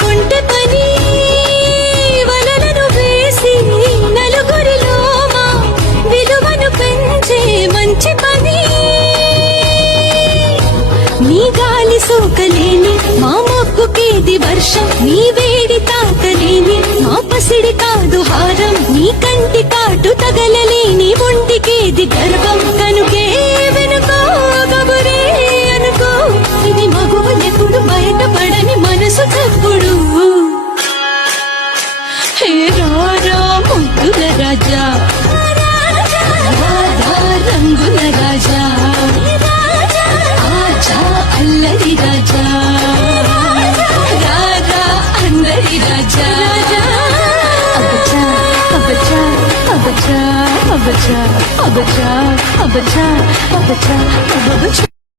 కుంటి పని వలలను వేసి నలుగురిలో మా విలువను పెంచే మంచి పని. నీ గాలి సోకలేని మా మొక్కుకేది వర్షం, నీ వేడి తాకలేని మా పసిడి కాదు హారం, నీ కంటి కాటు తగలలేని ఒంటికేది గర్వం. కనుకే వెనుకో కబురే అనుకో, ఇది మగువలెప్పుడు బయటపడని మనసు తప్పుడు. హే రారా ముద్దుల రాజా, రాధా రంగుల రాజా, ఆజా అల్లరి రాజా, రాజా అందరి రాజా. అబచా అబచా అబచా అబచా అబచా అబచా అబచా అబచా.